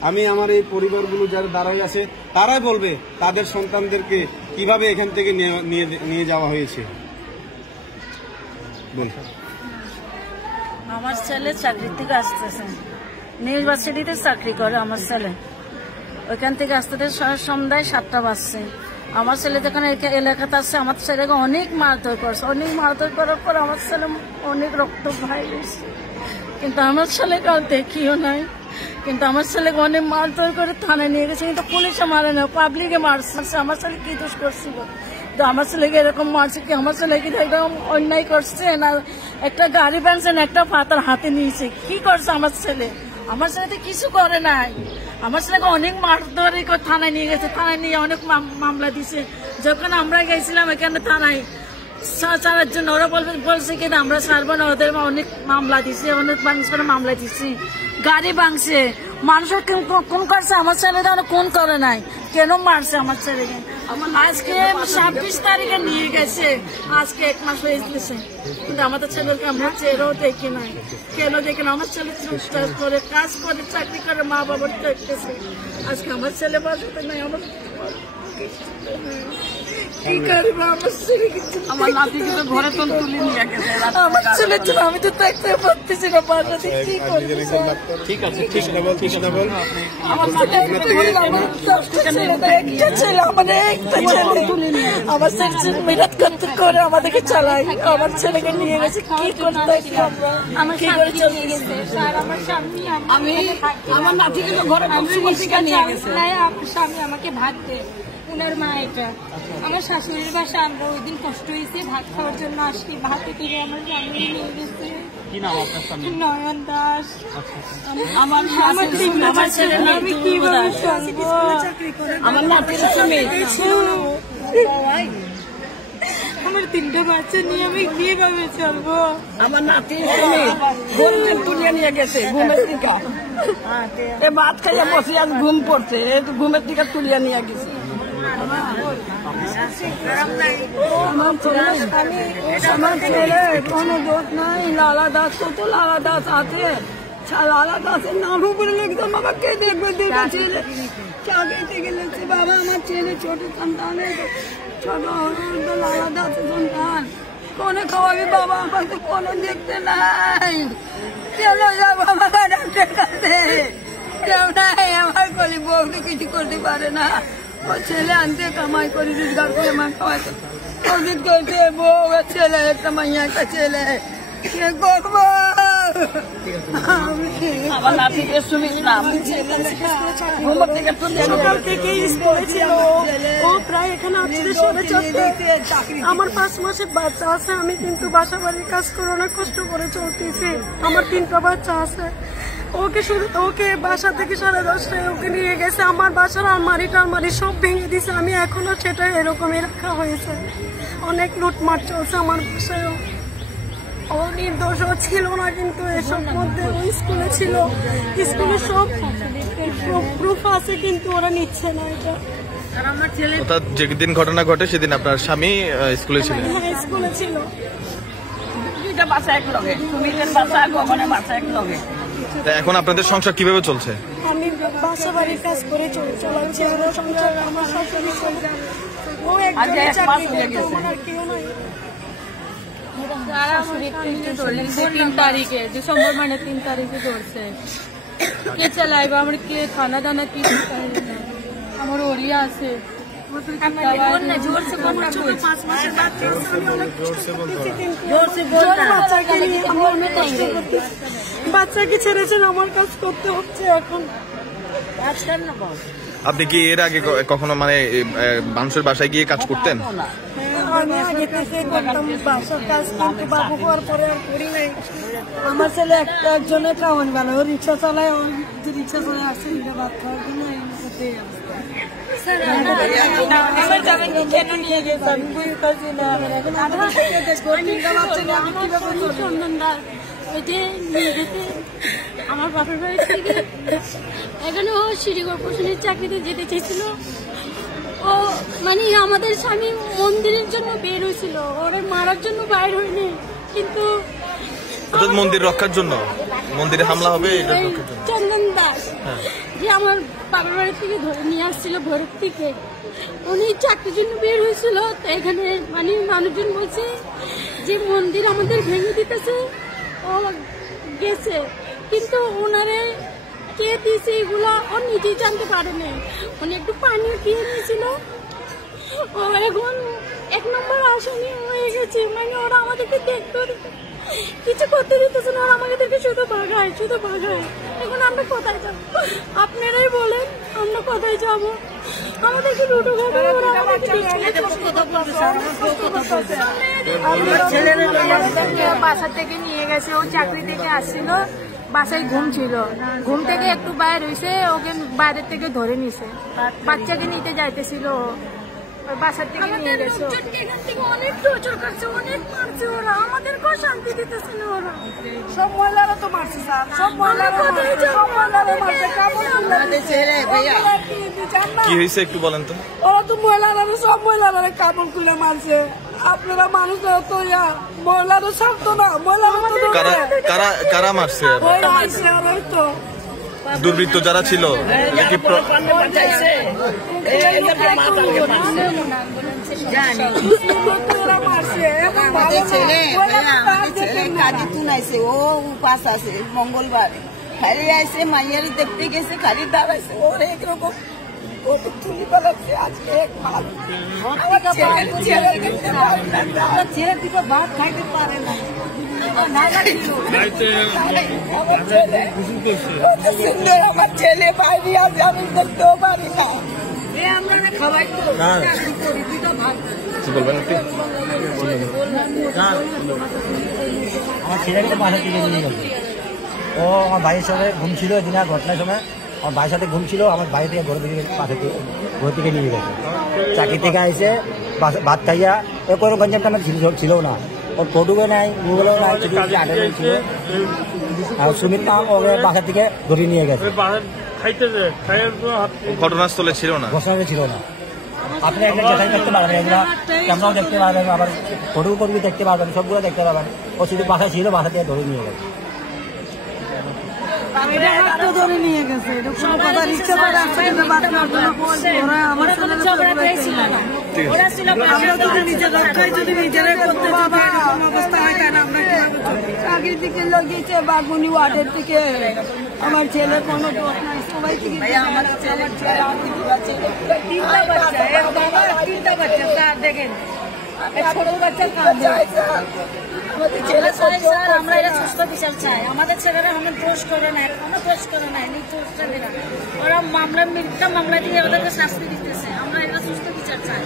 আমি আমার এই পরিবারগুলো যারা দাঁড়াই আছে তারাই বলবে তাদের সন্তানদেরকে কিভাবে এখান থেকে নিয়ে যাওয়া হয়েছে। আমার ছেলে চাকরি থেকে আসতেছে, ইউনিভার্সিটিতে চাকরি করে আমার ছেলে। ওইখান থেকে আসতে সন্ধ্যায় 7টা বাজছে। আমার ছেলে যেখানে এলাকাতে আসছে, আমার ছেলেকে অনেক মারধর করছে। অনেক মারধর করার পর আমার ছেলে অনেক রক্ত ভাই গেছে, কিন্তু আমার ছেলেকে আর দেখিও নাই। কিন্তু আমার ছেলেকে অনেক মারধর করে থানায় নিয়ে গেছে, কিন্তু পুলিশে মারে না, পাবলিকে মারছে। আমার ছেলে কি দোষ করছিল? তো আমার ছেলেকে এরকম মারছে কি? আমার ছেলেকে একদম অন্যায় করছে না? একটা গাড়ি বানছেন, একটা পাতার হাতে নিয়েছে, কি করছে আমার ছেলে? আমার ছেলে তো কিছু করে নাই। আমার ছেলেকে অনেক মারধর করে থানায় নিয়ে গেছে, থানায় নিয়ে অনেক মামলা দিছে। যখন আমরা গেছিলাম এখানে থানায় ছাড়ার জন্য, ওরা বলছে কি আমরা ছাড়বো না, ওদের অনেক মামলা দিছে, অনেক মানুষের মামলা দিচ্ছে, গাড়ি ভাঙছে। মানুষের কোন করছে? আমার ছেলে তো কোন করে নাই, কেন মারছে আমার ছেলেকে? আজকে 26 তারিখে নিয়ে গেছে, আজকে 1 মাস হয়ে গেছে, কিন্তু আমাদের ছেলেকে আমরা চেয়েও দেখি নাই। কেন দেখি না? আমার ছেলে চুপচাপ করে কাজ করে, চাকরি করে, মা বাবার দেখতেছে। আজকে আমার ছেলে বাসাতে নাই, আমার কি করবো? আমার নাতিকে তো ঘরে তো তুলে নিয়ে গেছে। আমার ছেলের জন্য আমি তো দেখতে পারতেছি না, বাসাতে কি করবো? ঠিক আছে, ঠিক আছে, বল, ঠিক আছে, বল। আমার ছেলে, আমাদের একটা ছেলে, আমার ছেলে মেহনত করতে করে আমাদেরকে চালাই। আমার ছেলেকে নিয়ে গেছে, কি করতে আমার কি করে চলে গেছে? আমি আমার নাতিকে তো ঘরে নিয়ে গেছে। স্বামী আমাকে ভাত দেয়, উনার মা। এটা আমার শাশুড়ির বাসা। আমরা ওই দিন কষ্ট হয়েছে, ভাত খাওয়ার জন্য আসি, ভাতে থেকে আমার স্বামী নিয়ে গেছে। নয়ন দাস। আমার ছেলে, আমি কিভাবে চলবো? আমার নাতির স্বামী, আমার 3টে বাচ্চা নিয়ে আমি কিভাবে চলবো? আমার নাতির স্বামী ঘুমের তুলে নিয়ে গেছে, ঘুমের টিকা ভাত খাইয়া বসে আজ ঘুম পড়ছে, ঘুমের টিকা তুলিয়া নিয়ে গেছে। আমার ছেলে কোনো দোষ নাই। লালা দাস, কত লালা দাস আছে, লালা দাসের নাম উপরে লিখতাম, বাবা কে দেখবে? দুটো ছেলে চাকরিতে গেলেছে। বাবা আমার ছেলে ছোট সন্তান, ছোট লালা দাসের সন্তান, কোনে খাওয়াবি বাবা? আমার তো কোনো দেখতে নাই। চলো যাবো বাবা ডাক্তার কাছে, কেউ নাই। আমার গরিব বউ তো কিছু করতে পারে না। ও ছেলে আনতে কামাই করে রোজগার করে মা খাওয়াতে ওষুধ করছে। বউ ছেলে, একটা মাইয়া, একটা ছেলে, কে করবো? আমার 5 মাসের বাচ্চা আছে, আমি কিন্তু বাসা বাড়ির কাজ করে অনেক কষ্ট করে চলতেছি। আমার 3টা বাচ্চা আছে। ওকে বাসা থেকে 10:30টায় ওকে নিয়ে গেছে। আমার বাসার আলমারি টালমারি সব ভেঙে দিছে। আমি এখনো সেটা এরকমই রাখা হয়েছে। অনেক লুটমার চলছে আমার বাসায়। ও নির্দোষ ছিল না, কিন্তু এসব মধ্যে ও স্কুলে ছিল, স্কুলে সব প্রুফ আছে, কিন্তু ওরা নিচ্ছে না এটা। অর্থাৎ যেদিন ঘটনা ঘটে সেদিন আপনার স্বামী স্কুলে ছিল? হ্যাঁ, স্কুলে ছিল। এখন আপনাদের সংসার কিভাবে চলছে? আমি বাসা বাড়ির কাজ করে চালাচ্ছি। আমার সংসার, আমার শাশুড়ি ও একজনের চাকরি করতো, ওনার কেউ নাই। 3 তারিখে ডিসেম্বর মানে 3 তারিখে ধরছে। কে চালাইব? আমার কে খানা দানা কি আমার ওরিয়া আছে। বাচ্চাকে ছেড়েছেন, আমার কাজ করতে হচ্ছে এখন। আপনি কি এর আগে কখনো মানে মানুষের বাসায় গিয়ে কাজ করতেন? আমি আগে থেকে করতাম বাসার কাজ, কিন্তু বাবু হওয়ার পরে আর করি নাই। আমার ছেলে একজনের খাওয়ান ভালো, ও রিক্সা চালায়, রিক্সা চলে আসছে ভাত খাওয়ার জন্য। আমার বাপের বাড়ি থেকে এখানে ও সিঁড়ি কর্পোরেশনের চাকরিতে যেতে চেয়েছিল। ও মানে আমাদের স্বামী মন্দিরের জন্য বের হয়েছিল, ওরা মারার জন্য বাইর হয়নি, কিন্তু মন্দির রক্ষার জন্য, মন্দিরে হামলা হবে এটা চন্দন দাস যে আমার বাবার বাড়ি থেকে ধরে নিয়ে আসছিল ভোরের থেকে। উনি চাকরির জন্য বের হয়েছিল, তো এখানে মানে মানুষজন বলছে যে মন্দির আমাদের ভেঙে দিতেছে, ও গেছে, কিন্তু ওনারে কে দিয়েছে এগুলো ও নিজেই জানতে পারেনি। উনি একটু পানিও খেয়ে নিয়েছিল, ও এখন 1 নম্বর আসামি হয়ে গেছে। মানে ওরা আমাদেরকে দেখতে কিছু করতে দিতেছে না, ওরা আমাদেরকে শুধু ভাগায়। এখন আমরা কোথায় যাবো? আপনারাই বলেন, আমরা কোথায় যাবো? আমাদেরকে লুটো ঘাটে ওরা বাসা থেকে নিয়ে গেছে, ও চাকরি থেকে আসছিল, বাসায় ঘুম ছিল, ঘুম থেকে একটু বাইরে হয়েছে, ওকে বাইরের থেকে ধরে নিছে, বাচ্চাকে নিতে যাইতেছিল, বাসার থেকে নিয়ে গেছে। অনেক টর্চার করছে, অনেক মারছে ওরা, আমাদেরকেও শান্তি দিতেছে না ওরা। সব মহিলারা তো মারছে স্যার, সব মহিলারা মারছে। কি হয়েছে একটু বলেন তো। ওরা তো মহিলারা, সব মহিলারা কাপড় খুলে মারছে। আপনারা মানুষরা তো মহিলারা ছাড়তো না, কারা মারছে? তো দুর্বৃত্ত যারা ছিল নাকি তুনাইছে, ও উপাস আছে মঙ্গলবার, খালি আইসে মাইয়ারি দেখতে গেছে, খালি দাঁড়াইছে, ওর একরকম তুলি পালাচ্ছে। আজকে ছেলে দুটো ভাত খাইতে পারে না, আমার ছেলে বাইরে আছে, আমি দেখতেও পারি না। আমরা খাওয়াই তো করি, দুটো ভাত। আমার ছেলেকে বাসা থেকে নিয়ে গেল, ও আমার ভাইয়ের সঙ্গে ঘুমছিল, দিনা ঘটনার সময় আমার ভাইয়ের সাথে ঘুমছিল, আমার বাড়ি থেকে ঘর থেকে নিয়ে গেছে। চাকরি থেকে আইসে ভাত খাইয়া, ও কোনো গঞ্জামটা আমার ছিল না, ওর ফটোও নাই, গুগলেও নাই, ছিল। আর সুমিত নাম ওকে বাসা থেকে ধরে নিয়ে গেছে, ঘটনাস্থলে ছিল না, ছিল না। আপনি একটা যাচাই করতে পারবেন, এগুলো ক্যামেরাও দেখতে পারবেন, আবার ফটো করবি দেখতে পারবেন, সবগুলো দেখতে পারবেন। ও শুধু বাসা ছিল, বাসা থেকে ধরে নিয়ে গেছে। ধরে নিয়ে গেছে, আগের দিকে লগিয়েছে বাগুনি ওয়ার্ডের থেকে। আমার ছেলে কোনো দোষ নাই, সবাই থেকে আমার ছেলে 3টা বাচ্চা দেখেন, ছোট বাচ্চা আমরা এটা সুস্থ বিচার চাই। আমাদের ছেলেরা আমার দোষ করে না, এখনো দোষ করে নাই, নির্দোষীরা ওরা মিথ্যা মামলা দিয়ে ওদেরকে শাস্তি দিতেছে। আমরা এটা সুস্থ বিচার চাই।